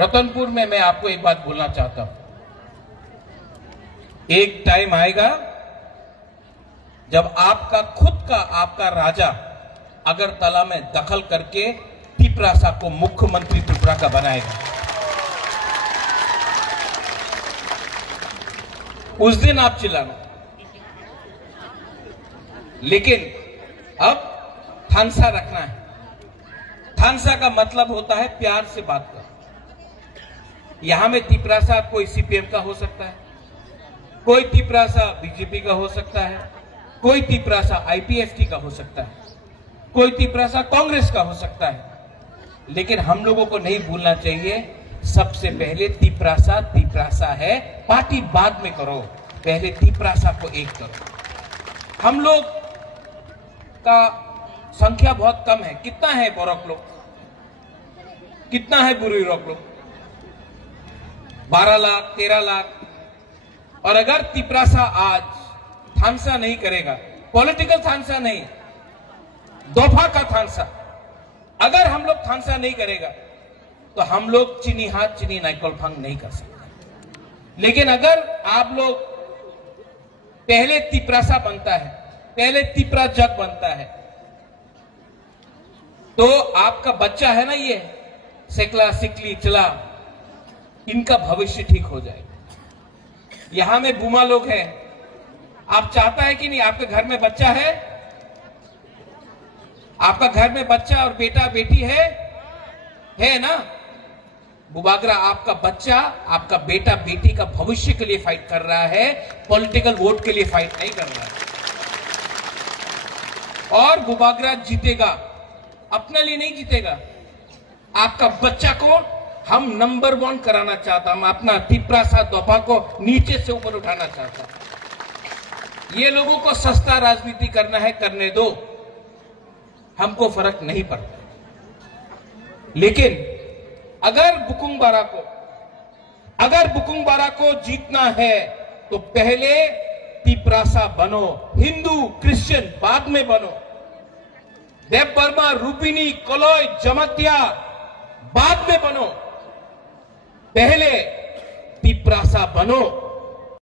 रतनपुर में मैं आपको एक बात बोलना चाहता हूं, एक टाइम आएगा जब आपका राजा अगरतला में दखल करके तिपरासा को मुख्यमंत्री त्रिपुरा का बनाएगा। उस दिन आप चिल्लाना, लेकिन अब थानसा रखना है। थानसा का मतलब होता है प्यार से बात कर। यहां में तिपरासा कोई सीपीएम का हो सकता है, कोई तिपरासा बीजेपी का हो सकता है, कोई तिपरासा आईपीएफटी का हो सकता है, कोई तिपरासा कांग्रेस का हो सकता है। लेकिन हम लोगों को नहीं भूलना चाहिए, सबसे पहले तिपरासा तिपरासा है, पार्टी बाद में करो, पहले तिपरासा को एक करो। हम लोग का संख्या बहुत कम है। कितना है बोरक लोग, कितना है बुरुई लोग? 12 लाख 13 लाख। और अगर तिपरासा आज थानसा नहीं करेगा, पॉलिटिकल थानसा नहीं, दोफा का थानसा, अगर हम लोग थानसा नहीं करेगा तो हम लोग चीनी हाथ चीनी नाइकोल फंग नहीं कर सकते। लेकिन अगर आप लोग पहले तिपरासा बनता है, पहले तिपरा जग बनता है, तो आपका बच्चा है ना, ये सेकला सिकली चला, इनका भविष्य ठीक हो जाएगा। यहां में बुमा लोग हैं, आप चाहता है कि नहीं आपके घर में बच्चा है, आपका घर में बच्चा और बेटा बेटी है ना? बुबागरा, आपका बच्चा, आपका बेटा बेटी का भविष्य के लिए फाइट कर रहा है, पॉलिटिकल वोट के लिए फाइट नहीं कर रहा है। और बुबागरा जीतेगा, अपने लिए नहीं जीतेगा, आपका बच्चा को हम नंबर 1 कराना चाहता, हम अपना तिपरासा दोफा को नीचे से ऊपर उठाना चाहता। ये लोगों को सस्ता राजनीति करना है, करने दो, हमको फर्क नहीं पड़ता। लेकिन अगर बुकुंग बारा को जीतना है तो पहले तिपरासा बनो, हिंदू क्रिश्चियन बाद में बनो, देव वर्मा रूपिनी कोलोई जमतिया बाद में बनो, पहले तिपरासा बनो।